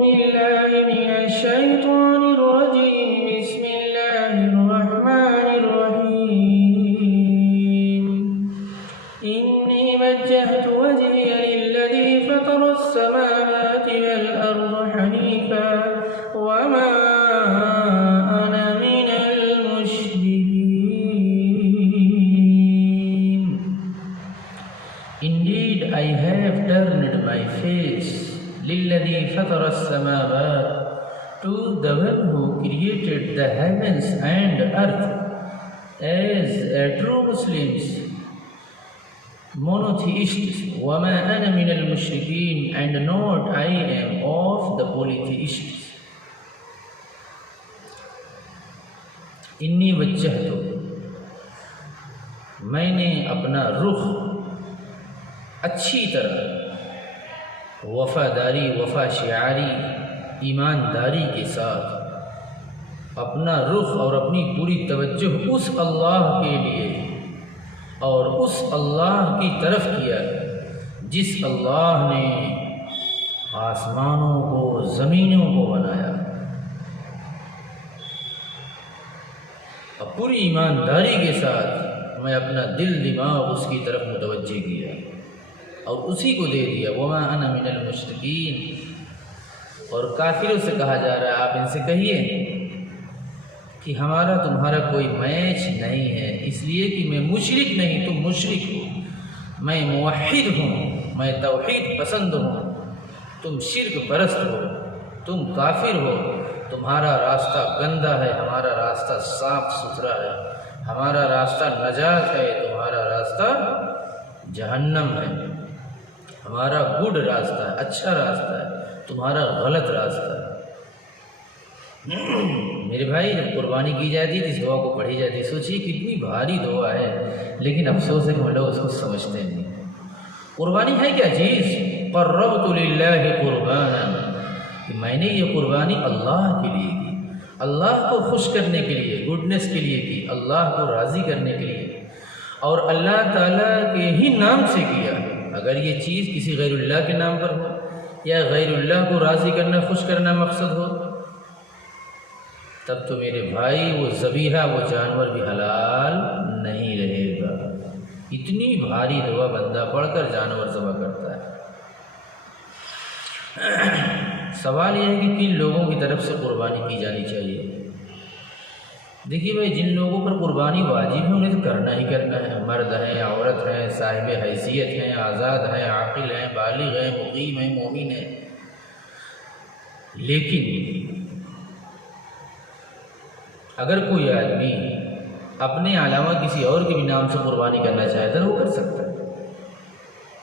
بالله من الشيطان الرجيم. بسم الله الرحمن الرحيم. إني وجهت وجهي للذي فطر السماوات والأرض حنيفا وما أنا من المشركين. Indeed, I have turned my face لِلَّذِي فَطَرَ السَّمَاوَاتِ to the one who created the heavens and earth. As true Muslims, monotheists, وَمَا أَنَا مِنَ الْمُشْرِكِينَ, and not I am of the polytheists. انی وجہت، میں نے اپنا رخ اچھی طرح وفاداری، وفا شعاری، ایمانداری کے ساتھ اپنا رخ اور اپنی پوری توجہ اس اللہ کے لیے اور اس اللہ کی طرف کیا جس اللہ نے آسمانوں کو، زمینوں کو بنایا، اور پوری ایمانداری کے ساتھ میں اپنا دل دماغ اس کی طرف متوجہ کیا اور اسی کو دے دیا. وما انا من المشرکین. اور کافروں سے کہا جا رہا ہے آپ ان سے کہیے کہ ہمارا تمہارا کوئی میچ نہیں ہے، اس لیے کہ میں مشرک نہیں، تم مشرک ہو، میں موحد ہوں، میں توحید پسند ہوں، تم شرک پرست ہو، تم کافر ہو، تمہارا راستہ گندا ہے، ہمارا راستہ صاف ستھرا ہے، ہمارا راستہ نجات ہے، تمہارا راستہ جہنم ہے، ہمارا گڈ راستہ ہے، اچھا راستہ ہے، تمہارا غلط راستہ ہے. میرے بھائی، جب قربانی کی جاتی ہے تو اس دعا کو پڑھی جاتی ہے. سوچیے کتنی بھاری دعا ہے، لیکن افسوس ہے کہ لوگ اس کو سمجھتے نہیں. قربانی ہے کیا چیز؟ قربت للہ قربانا، کہ میں نے یہ قربانی اللہ کے لیے کی، اللہ کو خوش کرنے کے لیے، گڈنس کے لیے کی، اللہ کو راضی کرنے کے لیے، اور اللہ تعالیٰ کے ہی نام سے کیا. اگر یہ چیز کسی غیر اللہ کے نام پر ہو یا غیر اللہ کو راضی کرنا، خوش کرنا مقصد ہو، تب تو میرے بھائی وہ ذبیحہ، وہ جانور بھی حلال نہیں رہے گا. اتنی بھاری دعا بندہ پڑھ کر جانور ذبح کرتا ہے. سوال یہ ہے کہ کن لوگوں کی طرف سے قربانی کی جانی چاہیے؟ دیکھیے بھائی، جن لوگوں پر قربانی واجب ہے انہیں تو کرنا ہی کرنا ہے. مرد ہیں، عورت ہیں، صاحب حیثیت ہیں، آزاد ہیں، عاقل ہیں، بالغ ہیں، مقیم ہیں، مومن ہیں. لیکن اگر کوئی آدمی اپنے علاوہ کسی اور کے بھی نام سے قربانی کرنا چاہتا ہے وہ کر سکتا ہے.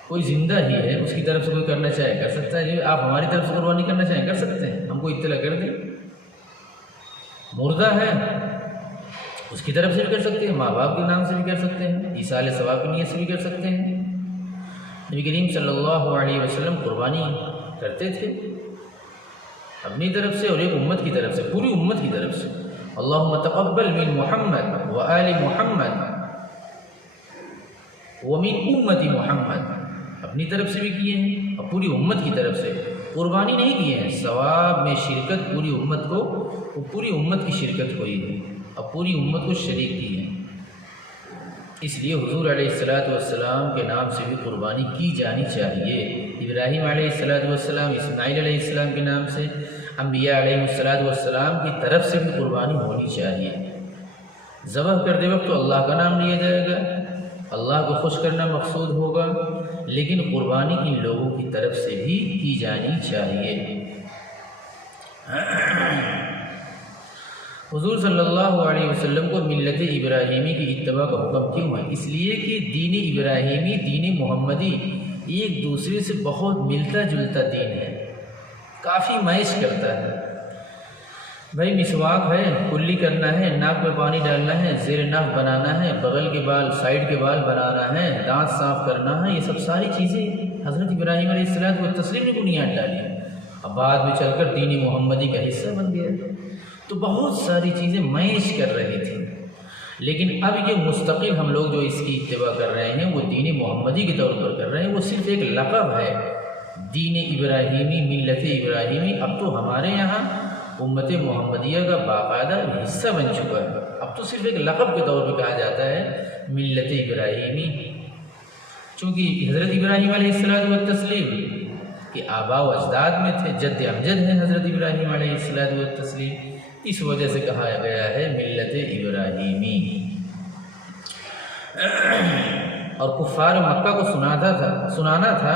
کوئی زندہ ہی ہے، اس کی طرف سے کوئی کرنا چاہے کر سکتا ہے. جو آپ ہماری طرف سے قربانی کرنا چاہیں کر سکتے ہیں، ہم کو اطلاع کر دیں. مردہ ہے اس کی طرف سے بھی کر سکتے ہیں، ماں باپ کے نام سے بھی کر سکتے ہیں، ایصال ثواب کی نیت سے بھی کر سکتے ہیں. نبی کریم صلی اللہ علیہ وسلم قربانی کرتے تھے اپنی طرف سے اور ایک امت کی طرف سے، پوری امت کی طرف سے. اللہم تقبل من محمد وآل محمد ومن امت محمد، اپنی طرف سے بھی کیے ہیں اور پوری امت کی طرف سے. قربانی نہیں کیے ہیں، ثواب میں شرکت پوری امت کو، پوری امت کی شرکت ہوئی ہے اور پوری امت کو شریک کی ہے. اس لیے حضور علیہ السلام کے نام سے بھی قربانی کی جانی چاہیے. ابراہیم علیہ السلام، اسماعیل علیہ السلام کے نام سے، انبیاء علیہ السلام کی طرف سے بھی قربانی ہونی چاہیے. ذبح کرتے وقت تو اللہ کا نام لیا جائے گا، اللہ کو خوش کرنا مقصود ہوگا، لیکن قربانی ان لوگوں کی طرف سے بھی کی جانی چاہیے. حضور صلی اللہ علیہ وسلم کو ملت ابراہیمی کی اتباع کا حکم کیوں ہے؟ اس لیے کہ دین ابراہیمی، دین محمدی ایک دوسرے سے بہت ملتا جلتا دین ہے، کافی میچ کرتا ہے. بھائی مسواک ہے، کلی کرنا ہے، ناک میں پانی ڈالنا ہے، زیر ناک بنانا ہے، بغل کے بال، سائڈ کے بال بنانا ہے، دانت صاف کرنا ہے، یہ سب ساری چیزیں حضرت ابراہیم علیہ السلام نے بنیاد ڈالی. اب بعد میں چل کر دین محمدی کا حصہ بن گیا. تو بہت ساری چیزیں میچ کر رہی تھیں، لیکن اب یہ مستقل ہم لوگ جو اس کی اتباع کر رہے ہیں وہ دین محمدی کے طور پر کر رہے ہیں. وہ صرف ایک لقب ہے، دین ابراہیمی، ملت ابراہیمی اب تو ہمارے یہاں امت محمدیہ کا باقاعدہ حصہ بن چکا ہے۔ اب تو صرف ایک لقب کے طور پہ کہا جاتا ہے ملت ابراہیمی، چونکہ حضرت ابراہیم علیہ السلام والتسلیم کہ آباء و اجداد میں تھے، جد امجد ہیں حضرت ابراہیم علیہ السلام والتسلیم، اس وجہ سے کہا گیا ہے ملت ابراہیمی۔ اور کفار مکہ کو سنانا تھا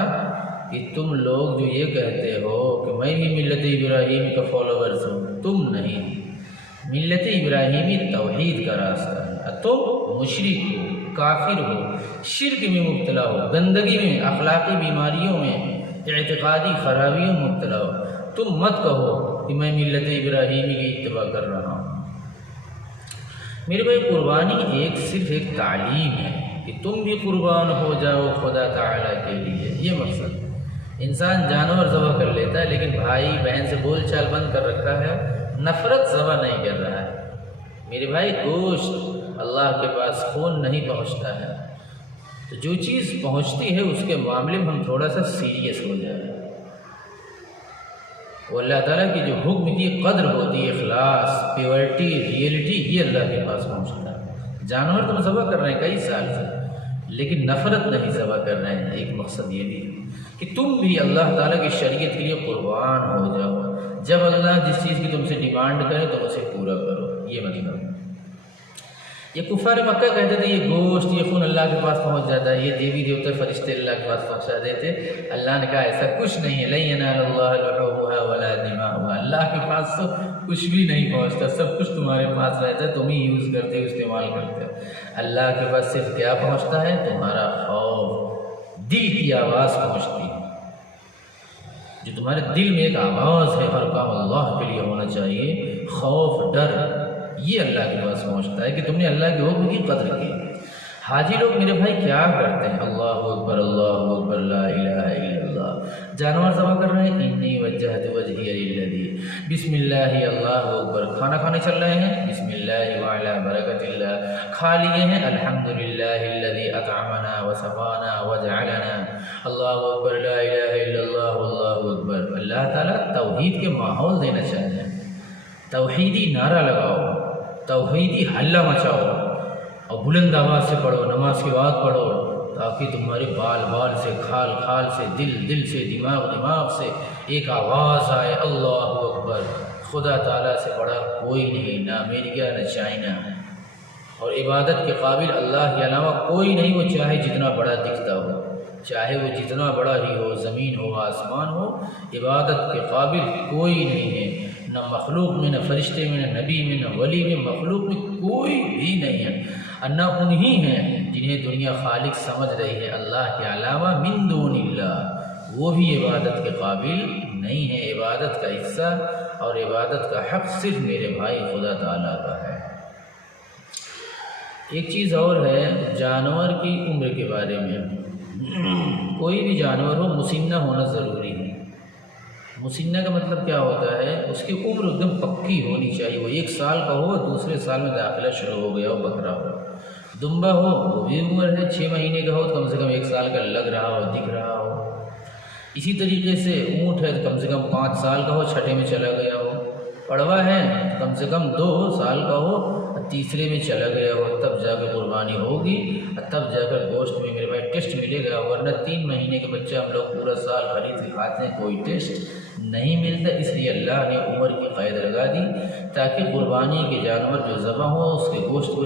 کہ تم لوگ جو یہ کہتے ہو کہ میں بھی ملت ابراہیم کا فالوورز ہوں، تم نہیں، ملت ابراہیمی توحید کا راستہ ہے، تم مشرک ہو، کافر ہو، شرک میں مبتلا ہو، گندگی میں، اخلاقی بیماریوں میں، اعتقادی خرابیوں میں مبتلا ہو، تم مت کہو کہ میں ملت ابراہیمی کی اتباع کر رہا ہوں۔ میرے بھائی قربانی صرف ایک تعلیم ہے کہ تم بھی قربان ہو جاؤ خدا تعالیٰ کے لیے، یہ مقصد۔ انسان جانور ذبح کر لیتا ہے لیکن بھائی بہن سے بول چال بند کر رکھا ہے، نفرت ذبح نہیں کر رہا ہے۔ میرے بھائی گوشت اللہ کے پاس خون نہیں پہنچتا ہے، تو جو چیز پہنچتی ہے اس کے معاملے میں ہم تھوڑا سا سیریس ہو جائیں۔ وہ اللہ تعالیٰ کی جو حکم کی قدر ہوتی ہے، اخلاص، پیورٹی، ریئلٹی، یہ اللہ کے پاس پہنچتا ہے۔ جانور تو ذبح کر رہے ہیں کئی سال سے، لیکن نفرت نہیں ذبح کر رہے ہیں۔ ایک مقصد یہ بھی ہے کہ تم بھی اللہ تعالیٰ کی شریعت کے لیے قربان ہو جاؤ، جب اللہ جس چیز کی تم سے ڈیمانڈ کرے تو اسے پورا کرو، یہ مطلب ہے۔ یہ کفار مکہ کہتے تھے یہ گوشت، یہ خون اللہ کے پاس پہنچ جاتا ہے، یہ دیوی دیوتے فرشتے اللہ کے پاس پہنچا دیتے۔ اللہ نے کہا ایسا کچھ نہیں ہے، لن ینال اللہ لحومها ولا دماؤها، اللہ کے پاس تو کچھ بھی نہیں پہنچتا، سب کچھ تمہارے پاس رہتا ہے، تم ہی یوز کرتے ہو، استعمال کرتے ہو۔ اللہ کے پاس صرف کیا پہنچتا ہے؟ تمہارا خوف، دل کی آواز پہنچتی ہے، جو تمہارے دل میں ایک آواز ہے، ہر کام اللہ کے لیے ہونا چاہیے، خوف، ڈر، یہ اللہ کے پاس پہنچتا ہے کہ تم نے اللہ کے حکم کی قدر کی۔ حاجی لوگ میرے بھائی کیا کرتے ہیں؟ اللہ اکبر، اللہ اکبر، لا الہ الا اللہ، جانور ذبح کر رہے ہیں، انی وجہت وجہی للذی، بسم اللہ، اللہ اکبر، کھانا کھانے چل رہے ہیں، بسم اللہ وعلی برکت اللہ، کھا لیے ہیں، الحمدللہ الذی اطعمنا وسقانا وجعلنا، اللہ اکبر، لا الہ الا اللہ، اللہ اکبر۔ اللہ تعالیٰ توحید کے ماحول دینا چاہتے ہیں، توحیدی نعرہ لگاؤ، توحیدی حلہ مچاؤ، اور بلند آواز سے پڑھو، نماز کے بعد پڑھو، تاکہ تمہارے بال سے، کھال سے، دل سے، دماغ سے ایک آواز آئے، اللہ اکبر، خدا تعالیٰ سے بڑا کوئی نہیں، نہ امریکہ نہ چائنا، اور عبادت کے قابل اللہ کے علاوہ کوئی نہیں، وہ چاہے جتنا بڑا دکھتا ہو، چاہے وہ جتنا بڑا ہی ہو، زمین ہو، آسمان ہو، عبادت کے قابل کوئی نہیں ہے، نہ مخلوق میں، نہ فرشتے میں، نہ نبی میں، نہ ولی میں، مخلوق میں کوئی بھی نہیں ہے، اور نہ انہی ہیں جنہیں دنیا خالق سمجھ رہی ہے اللہ کے علاوہ، من دون اللہ، وہ بھی عبادت کے قابل نہیں ہے۔ عبادت کا حصہ اور عبادت کا حق صرف میرے بھائی خدا تعالیٰ کا ہے۔ ایک چیز اور ہے جانور کی عمر کے بارے میں، کوئی بھی جانور ہو مسنہ ہونا ضروری ہے۔ مسنہ کا مطلب کیا ہوتا ہے؟ اس کی عمر ایک دم پکی ہونی چاہیے، وہ 1 سال کا ہو، دوسرے سال میں داخلہ شروع ہو گیا ہو، بکرا ہو۔ دمبا ہو، وہ بھی عمر ہے 6 مہینے کا ہو، کم سے کم 1 سال کا لگ رہا ہو، دکھ رہا ہو۔ اسی طریقے سے اونٹ ہے، کم سے کم 5 سال کا ہو، چھٹے میں چلا گیا ہو۔ پڑوا ہے، کم سے کم 2 سال کا ہو، تیسرے میں چلا گیا ہو، تب جا کے قربانی ہوگی، اور تب جا کر گوشت میں میرے بھائی ٹیسٹ ملے گا، ورنہ 3 مہینے کے بچہ ہم لوگ پورا سال خرید کے کھاتے ہیں، کوئی ٹیسٹ نہیں ملتا۔ اس لیے اللہ نے عمر کی قید لگا دی تاکہ قربانی کے جانور جو ذبح ہو اس کے گوشت کو